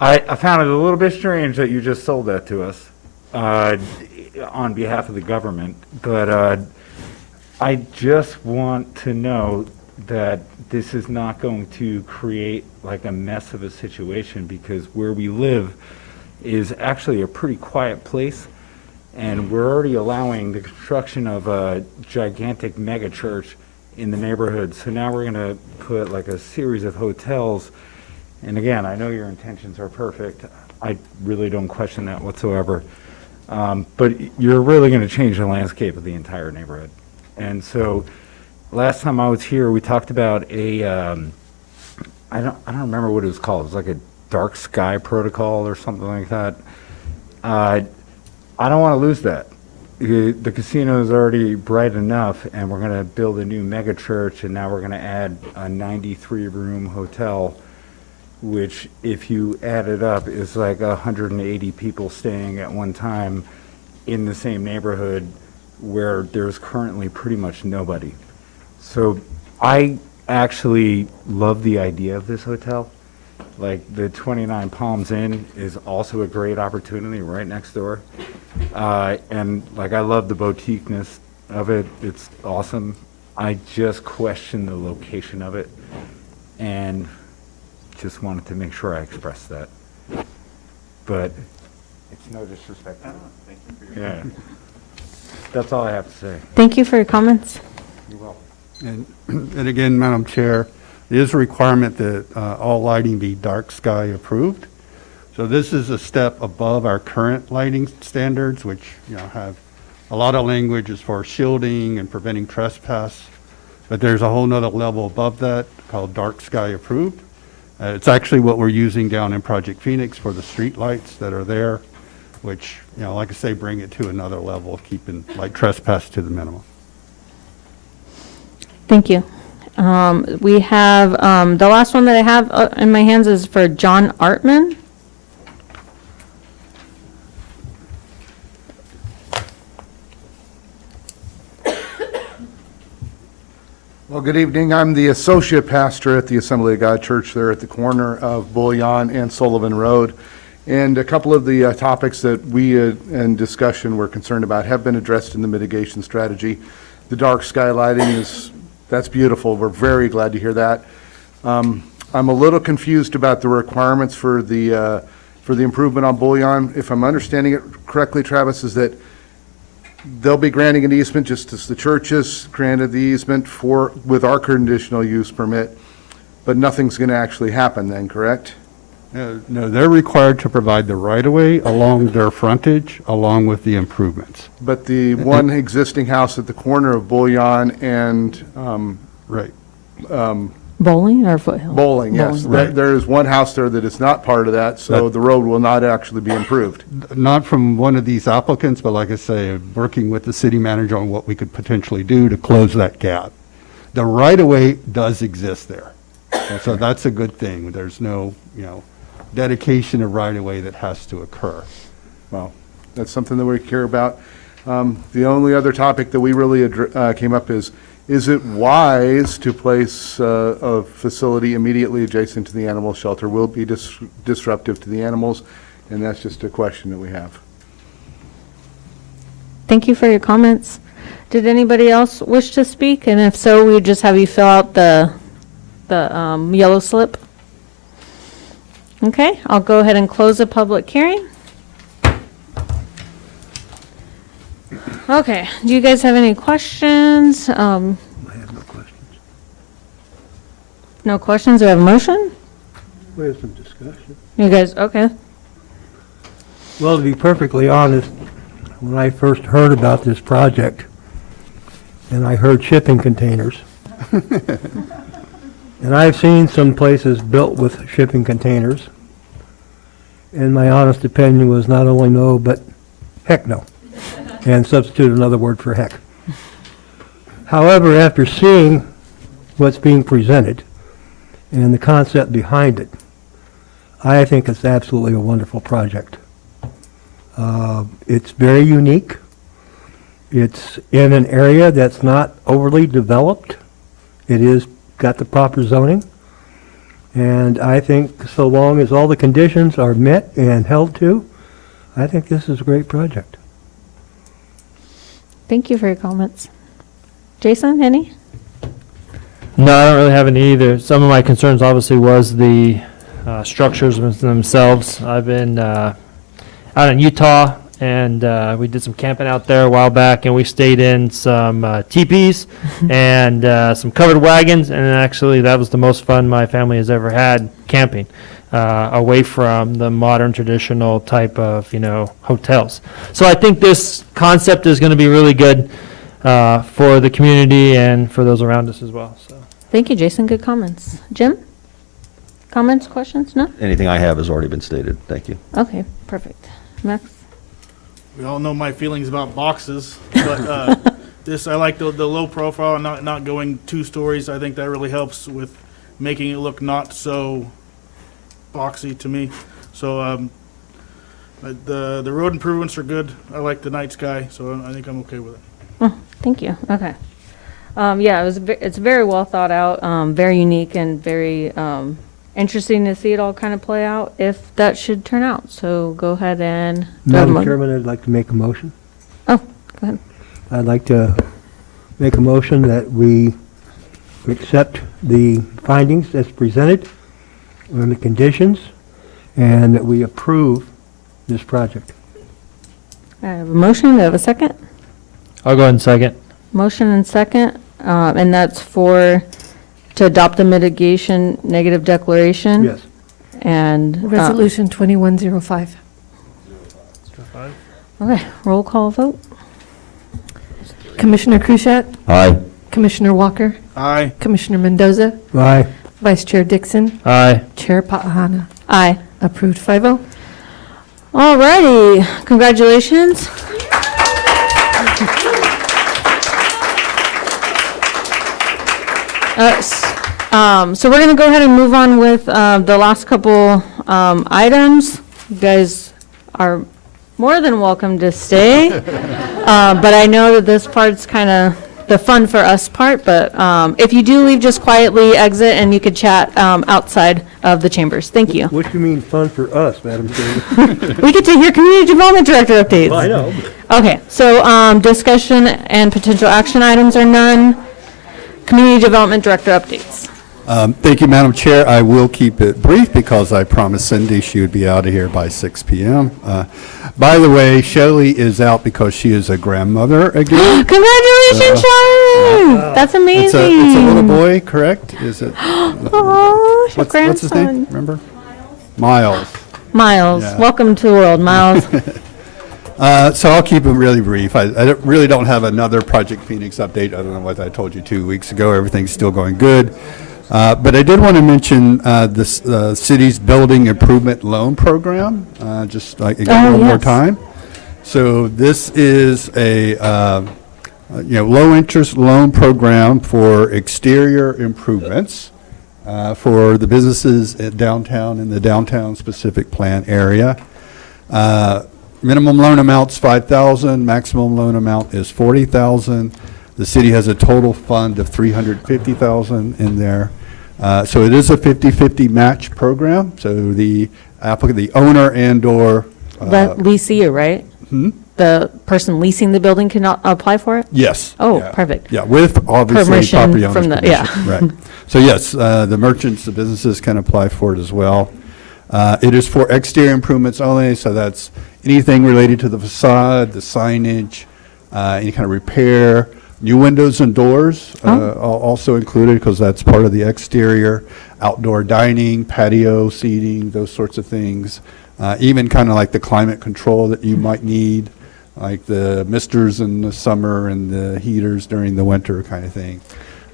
I found it a little bit strange that you just sold that to us on behalf of the government, but I just want to know that this is not going to create like a mess of a situation, because where we live is actually a pretty quiet place, and we're already allowing the construction of a gigantic mega church in the neighborhood. So now we're going to put like a series of hotels And again, I know your intentions are perfect. I really don't question that whatsoever. But you're really going to change the landscape of the entire neighborhood. And so last time I was here, we talked about a, I don't remember what it was called. It was like a dark sky protocol or something like that. I don't want to lose that. The casino is already bright enough, and we're going to build a new mega church, and now we're going to add a 93-room hotel, which, if you add it up, is like 180 people staying at one time in the same neighborhood where there's currently pretty much nobody. So I actually love the idea of this hotel. Like, the 29 Palms Inn is also a great opportunity right next door. And like, I love the boutiqueness of it. It's awesome. I just question the location of it, and just wanted to make sure I expressed that. But it's no disrespect. Thank you for your comment. That's all I have to say. Thank you for your comments. You're welcome. And again, Madam Chair, it is a requirement that all lighting be dark sky approved. So this is a step above our current lighting standards, which, you know, have a lot of language as far as shielding and preventing trespass. But there's a whole nother level above that called dark sky approved. It's actually what we're using down in Project Phoenix for the street lights that are there, which, you know, like I say, bring it to another level of keeping light trespass to the minimum. Thank you. We have, the last one that I have in my hands is for John Artman. Well, good evening. I'm the associate pastor at the Assembly of God Church there at the corner of Bullion and Sullivan Road. And a couple of the topics that we in discussion were concerned about have been addressed in the mitigation strategy. The dark sky lighting that's beautiful. We're very glad to hear that. I'm a little confused about the requirements for the improvement on Bullion. If I'm understanding it correctly, Travis, is that they'll be granting an easement just as the churches granted the easement with our conditional use permit, but nothing's going to actually happen then, correct? No, they're required to provide the right-of-way along their frontage, along with the improvements. But the one existing house at the corner of Bullion and Right. Bowling or Foothill? Bowling, yes. Right. There is one house there that is not part of that, so the road will not actually be improved. Not from one of these applicants, but like I say, working with the city manager on what we could potentially do to close that gap. The right-of-way does exist there. So that's a good thing. There's no, you know, dedication of right-of-way that has to occur. Well, that's something that we care about. The only other topic that we really came up is it wise to place a facility immediately adjacent to the animal shelter? Will it be disruptive to the animals? And that's just a question that we have. Thank you for your comments. Did anybody else wish to speak? And if so, we would just have you fill out the yellow slip. Okay, I'll go ahead and close the public hearing. Okay, do you guys have any questions? I have no questions. No questions? Do I have a motion? We have some discussion. You guys, okay. Well, to be perfectly honest, when I first heard about this project, and I heard shipping containers, and I've seen some places built with shipping containers, and my honest opinion was not only no, but heck no, and substitute another word for heck. However, after seeing what's being presented and the concept behind it, I think it's absolutely a wonderful project. It's very unique. It's in an area that's not overly developed. It is got the proper zoning. And I think so long as all the conditions are met and held to, I think this is a great project. Thank you for your comments. Jason, any? No, I don't really have any either. Some of my concerns obviously was the structures themselves. I've been out in Utah and we did some camping out there a while back, and we stayed in some teepees and some covered wagons, and actually that was the most fun my family has ever had camping, away from the modern traditional type of, hotels. So I think this concept is going to be really good for the community and for those around us as well. So. Thank you, Jason. Good comments. Jim? Comments, questions? No? Anything I have has already been stated. Thank you. Okay, perfect. Max? We all know my feelings about boxes, but this, I like the low profile and not going 2 stories. I think that really helps with making it look not so boxy to me. So the road improvements are good. I like the night sky, so I think I'm okay with it. Oh, thank you. Okay. Yeah, it's very well thought out, very unique, and very interesting to see it all kind of play out if that should turn out. So go ahead and... Madam Chairman, I'd like to make a motion. Oh, go ahead. I'd like to make a motion that we accept the findings as presented and the conditions, and that we approve this project. I have a motion. Do I have a second? I'll go ahead and second. Motion and second, and that's to adopt the mitigation negative declaration? Yes. And... Resolution 2105. Okay, roll call vote. Commissioner Kruschat, Aye. Commissioner Walker, Aye. Commissioner Mendoza, Aye. Vice Chair Dixon, Aye. Chair Pahana. Aye. Approved 5-0. All righty, congratulations. So we're going to go ahead and move on with the last couple items. You guys are more than welcome to stay, but I know that this part's kind of the fun for us part, but if you do leave, just quietly exit and you could chat outside of the chambers. Thank you. What do you mean fun for us, Madam Chairman? We get to hear Community Development Director updates. Well, I know. Okay, so discussion and potential action items are none. Community Development Director updates. Thank you, Madam Chair. I will keep it brief because I promised Cindy she would be out of here by 6 p.m. By the way, Shelley is out because she is a grandmother again. Congratulations, Shelley! That's amazing. It's a little boy, correct? Is it? Oh, your what's his name? grandson. Remember? Miles. Miles, Yeah. welcome to the world, Miles. So I'll keep it really brief. I really don't have another Project Phoenix update other than what I told you 2 weeks ago. Everything's still going good. But I did want to mention the city's building improvement loan program, just like again one more time. So this is a low interest loan program for exterior improvements for the businesses at downtown in the downtown specific plan area. Minimum loan amount's $5,000. Maximum loan amount is $40,000. The city has a total fund of $350,000 in there. So it is a 50-50 match program. So the applicant, the owner and/or The leasee, right? The person leasing the building cannot apply for it? yes. Oh, yeah. perfect. Yeah, with obviously Permission property owners' from the- yeah. permission. Right. So yes, the merchants, the businesses can apply for it as well. It is for exterior improvements only, so that's anything related to the facade, the signage, any kind of repair. New windows and doors also included because that's part of the exterior, outdoor dining, patio seating, those sorts of things. Even kind of like the climate control that you might need, like the misters in the summer and the heaters during the winter kind of thing.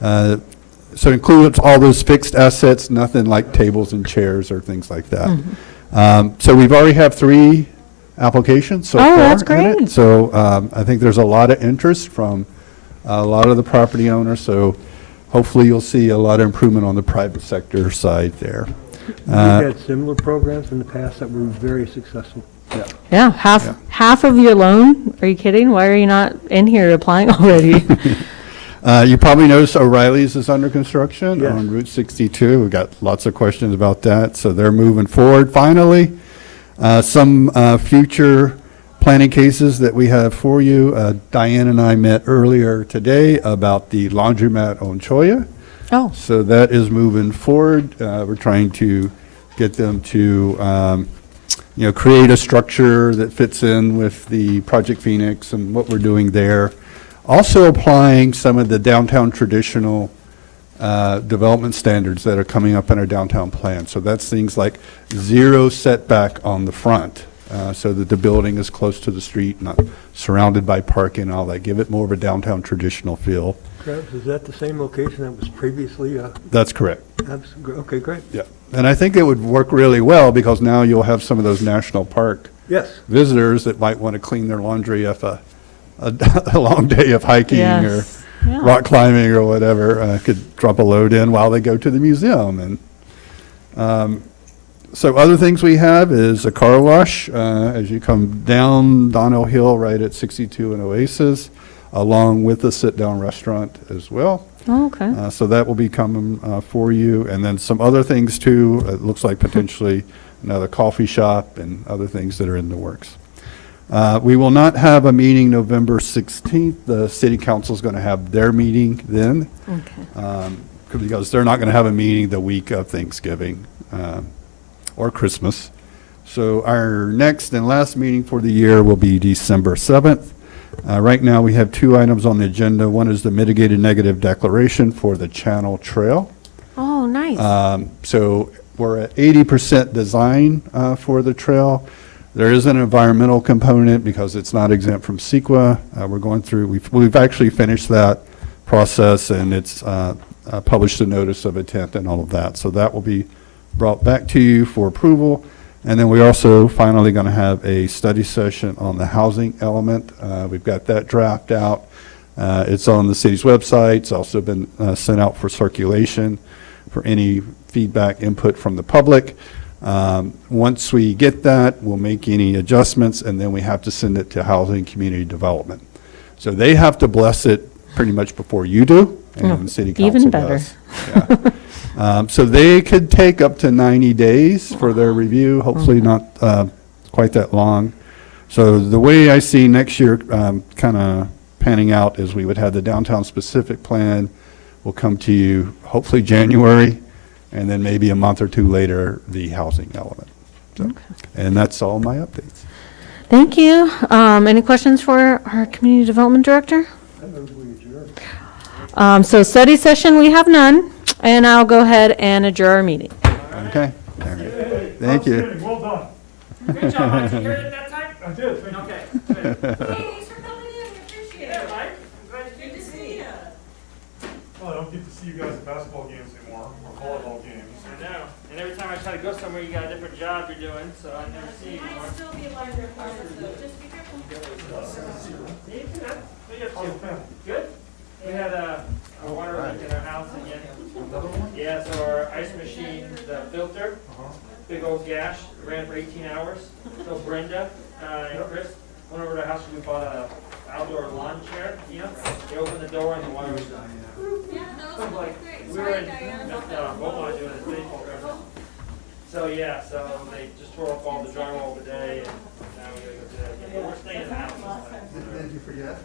So it includes all those fixed assets, nothing like tables and chairs or things like that. So we've already have 3 applications so far. That's in great. it. So I think there's a lot of interest from a lot of the property owners, so hopefully you'll see a lot of improvement on the private sector side there. We've had similar programs in the past that were very successful. Yeah, half of your loan? Are you kidding? Why are you not in here applying already? You probably noticed O'Reilly's is under construction Yes. on Route 62. We've got lots of questions about that, so they're moving forward finally. Some future planning cases that we have for you. Diane and I met earlier today about the laundromat on Choya. Oh. So that is moving forward. We're trying to get them to create a structure that fits in with the Project Phoenix and what we're doing there. Also applying some of the downtown traditional development standards that are coming up in our downtown plan. So that's things like zero setback on the front, so that the building is close to the street, not surrounded by parking and all that. Give it more of a downtown traditional feel. Travis, is that the same location that was previously? That's correct. Okay, great. Yeah. And I think it would work really well because now you'll have some of those national park Yes. visitors that might want to clean their laundry after a long day of hiking or Yes. Yeah. rock climbing or whatever, could drop a load in while they go to the museum. And so other things we have is a car wash as you come down Donnell Hill right at 62 and Oasis, along with a sit-down restaurant as well. Oh, okay. So that will be coming for you. And then some other things too. It looks like potentially another coffee shop and other things that are in the works. We will not have a meeting November 16th. The city council is going to have their meeting then. Okay. Because they're not going to have a meeting the week of Thanksgiving or Christmas. So our next and last meeting for the year will be December 7th. Right now, we have two items on the agenda. One is the mitigated negative declaration for the Channel Trail. Oh, nice. So we're at 80% design for the trail. There is an environmental component because it's not exempt from CEQA. We're going through, we've actually finished that process, and it's published a notice of intent and all of that. So that will be brought back to you for approval. And then we're also finally going to have a study session on the housing element. We've got that draft out. It's on the city's website. It's also been sent out for circulation for any feedback, input from the public. Once we get that, we'll make any adjustments, and then we have to send it to Housing Community Development. So they have to bless it pretty much before you do, and the city council even better. does. Yeah. So they could take up to 90 days for their review, hopefully not quite that long. So the way I see next year kind of panning out is we would have the downtown specific plan will come to you hopefully January, and then maybe a month or two later, the housing element. So, and that's all my updates. Thank you. Any questions for our community development director? So study session, we have none, and I'll go ahead and adjourn our meeting. Okay. All right. Thank you. Well done. Great job, Mike. You heard it that time? I did. Okay. Good. Thanks for coming in. We appreciate it. Mike. Good to see you. Well, I don't get to see you guys at basketball games anymore, or volleyball games. I know. And every time I try to go somewhere, you got a different job you're doing, so I never see you anymore. Still be a larger apartment, so just be careful. Good. We had a water leak in our house again. Yeah, so our ice machine, the filter, big old gash, ran for 18 hours. So Brenda and Chris went over to the house and we bought a outdoor lawn chair, you know? They opened the door and the water was done. Yeah, that was Like, great. we were in Beaumont doing a baseball practice. So yeah, so they just tore up all the drywall today and now we gotta go do that again. But we're staying in the house. Did you forget?